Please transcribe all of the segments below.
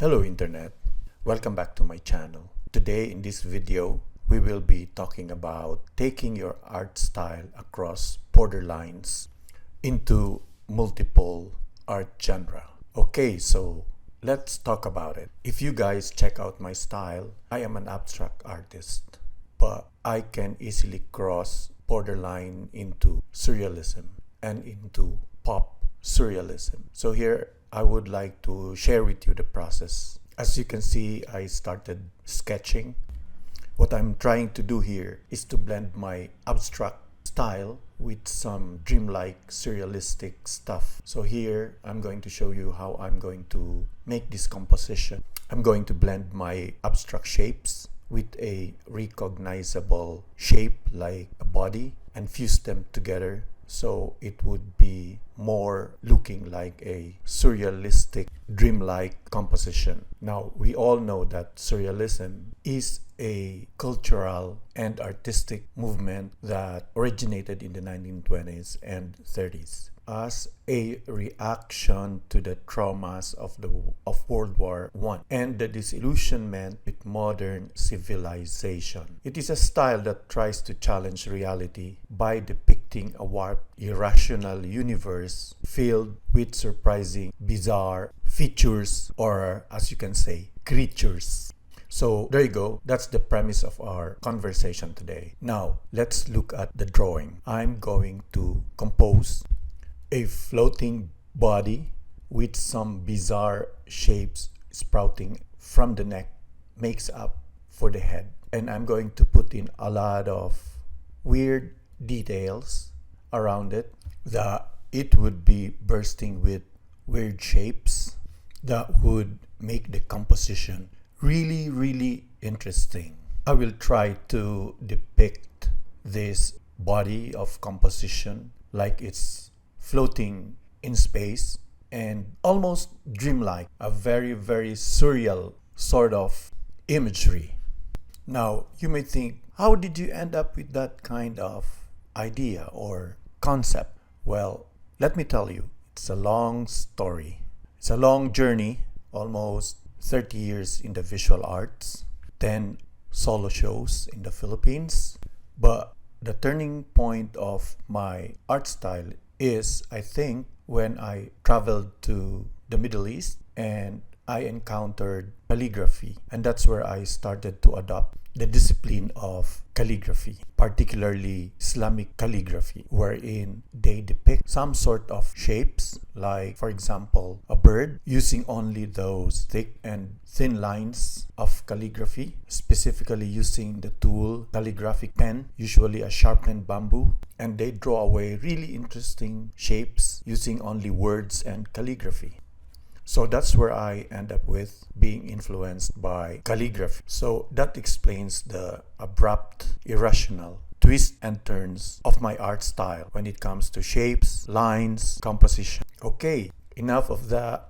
Hello Internet, welcome back to my channel. Today in this video, we will be talking about taking your art style across borderlines into multiple art genre. Okay, so let's talk about it. If you guys check out my style, I am an abstract artist, but I can easily cross borderline into surrealism and into pop surrealism. So here I would like to share with you the process. As you can see, I started sketching. What I'm trying to do here is to blend my abstract style with some dreamlike surrealistic stuff. So here I'm going to show you how I'm going to make this composition. I'm going to blend my abstract shapes with a recognizable shape like a body and fuse them together so it would be more looking like a surrealistic, dreamlike composition. Now, we all know that surrealism is a cultural and artistic movement that originated in the 1920s and 30s as a reaction to the traumas of World War I and the disillusionment with modern civilization. It is a style that tries to challenge reality by depicting a warped, irrational universe filled with surprising, bizarre features, or as you can say, creatures. So there you go. That's the premise of our conversation today. Now, let's look at the drawing. I'm going to compose a floating body with some bizarre shapes sprouting from the neck makes up for the head. And I'm going to put in a lot of weird details around it that it would be bursting with weird shapes that would make the composition really interesting. I will try to depict this body of composition like it's floating in space and almost dreamlike, a very surreal sort of imagery. Now, you may think, how did you end up with that kind of idea or concept? Well, let me tell you, it's a long story. It's a long journey, almost 30 years in the visual arts, 10 solo shows in the Philippines. But the turning point of my art style is, I think, when I traveled to the Middle East and I encountered calligraphy. And that's where I started to adopt the discipline of calligraphy, particularly Islamic calligraphy, wherein they depict some sort of shapes, like, for example, a bird, using only those thick and thin lines of calligraphy, specifically using the tool calligraphic pen, usually a sharpened bamboo, and they draw away really interesting shapes using only words and calligraphy. So that's where I end up with being influenced by calligraphy. So that explains the abrupt, irrational twists and turns of my art style when it comes to shapes, lines, composition. Okay, enough of that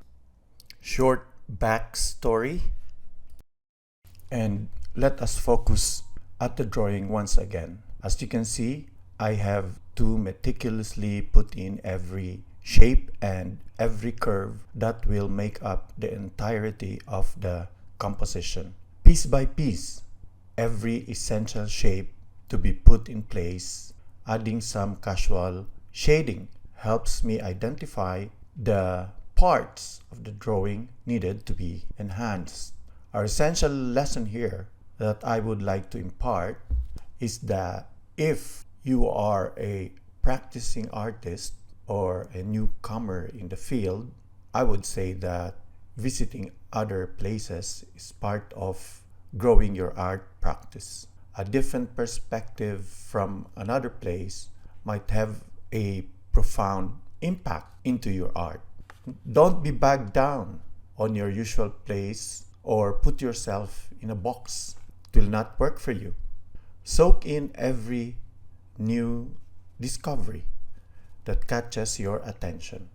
short backstory, and let us focus at the drawing once again. As you can see, I have to meticulously put in every shape and every curve that will make up the entirety of the composition. Piece by piece, every essential shape to be put in place. Adding some casual shading helps me identify the parts of the drawing needed to be enhanced. Our essential lesson here that I would like to impart is that if you are a practicing artist or a newcomer in the field, I would say that visiting other places is part of growing your art practice. A different perspective from another place might have a profound impact into your art. Don't be bogged down on your usual place or put yourself in a box. It will not work for you. Soak in every new discovery that catches your attention.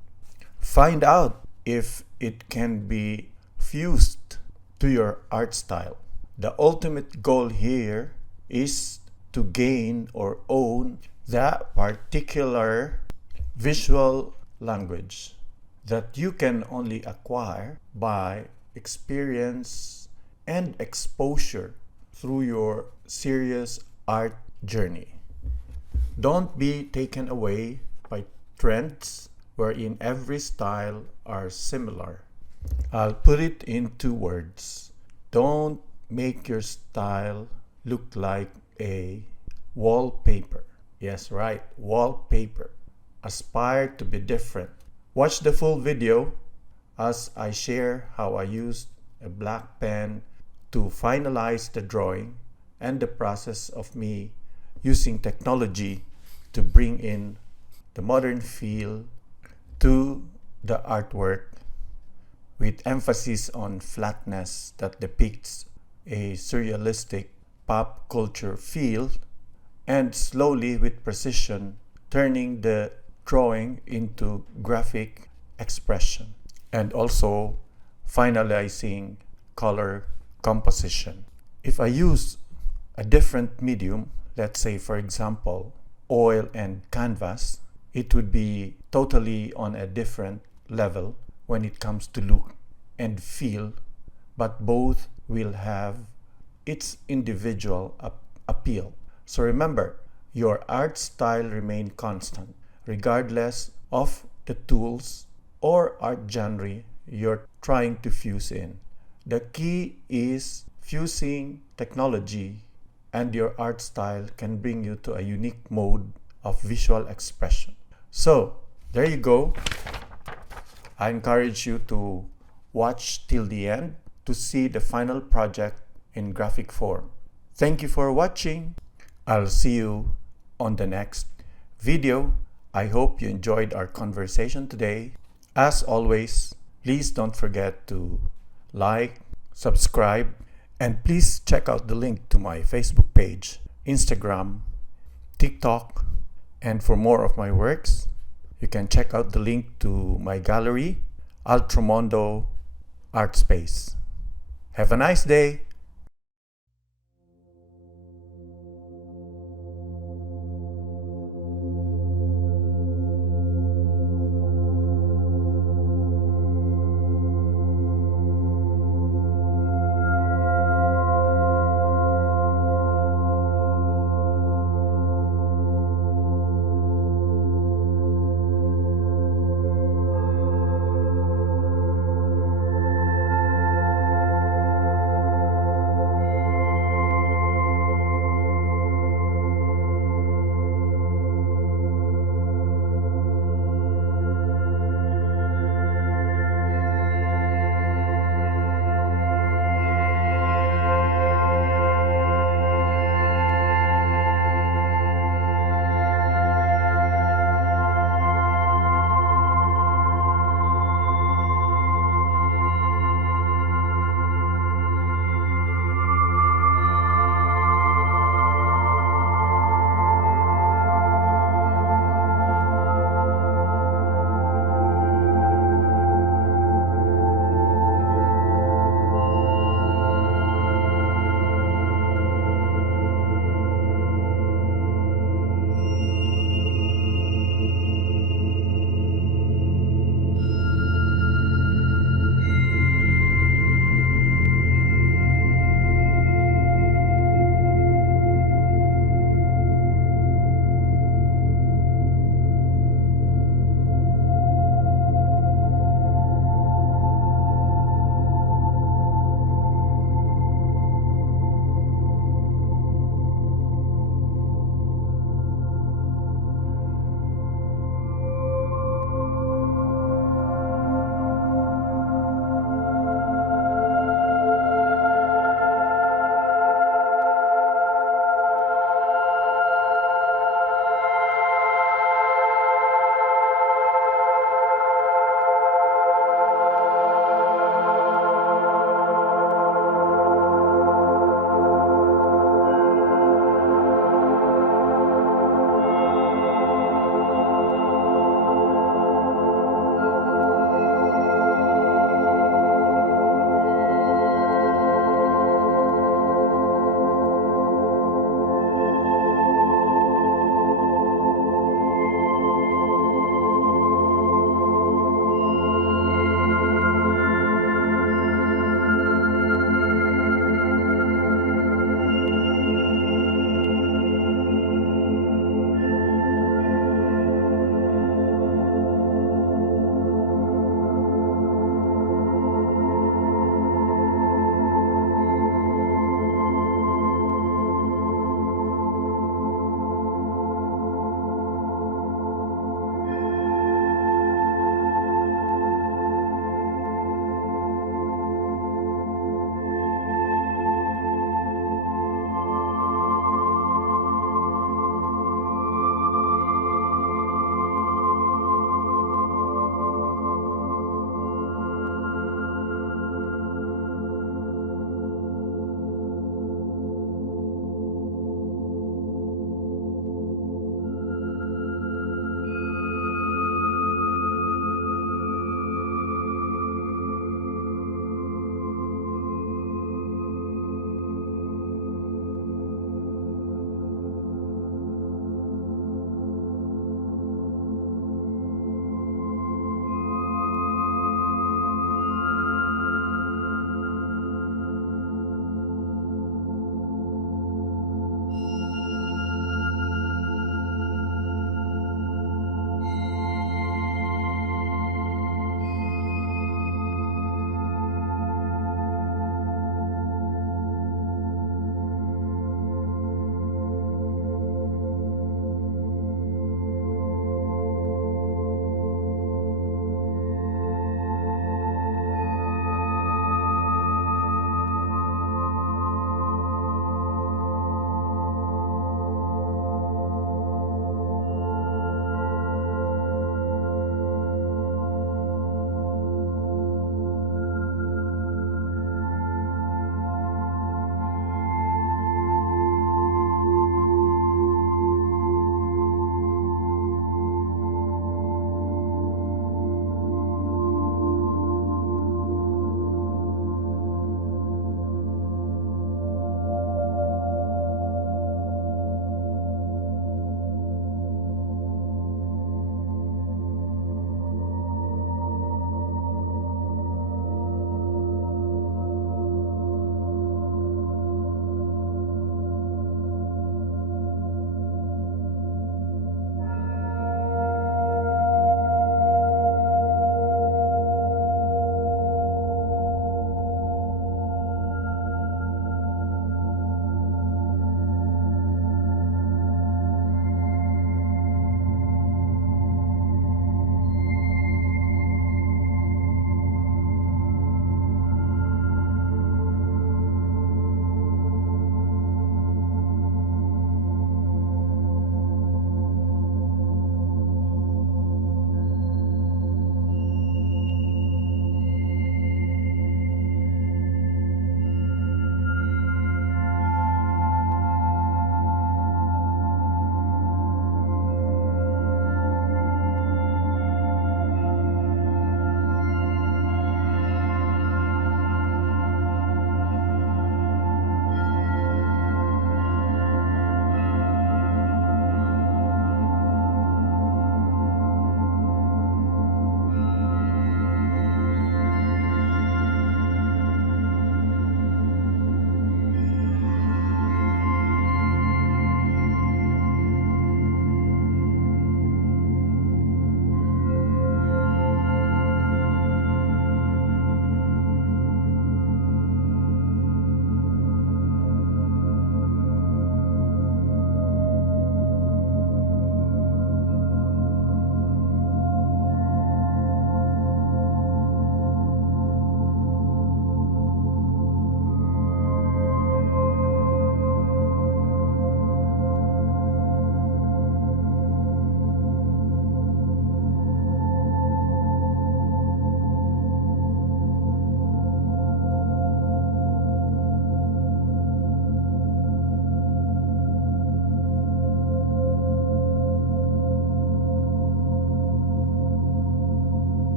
Find out if it can be fused to your art style. The ultimate goal here is to gain or own that particular visual language that you can only acquire by experience, and exposure through your serious art journey. Don't be taken away by trends wherein every style are similar. I'll put it in 2 words. Don't make your style look like a wallpaper. Yes, right, wallpaper. Aspire to be different. Watch the full video as I share how I used a black pen to finalize the drawing and the process of me using technology to bring in the modern feel to the artwork with emphasis on flatness that depicts a surrealistic pop culture feel, and slowly with precision turning the drawing into graphic expression, and also finalizing color composition. If I use a different medium, let's say for example oil and canvas, it would be totally on a different level when it comes to look and feel, but both will have its individual appeal. So remember, your art style remain constant regardless of the tools or art genre you're trying to fuse in. The key is fusing technology, and your art style can bring you to a unique mode of visual expression. So there you go. I encourage you to watch till the end to see the final project in graphic form. Thank you for watching. I'll see you on the next video. I hope you enjoyed our conversation today. As always, please don't forget to like, subscribe, and please check out the link to my Facebook page, Instagram, TikTok, and for more of my works, you can check out the link to my gallery, Ultramondo Art Space. Have a nice day.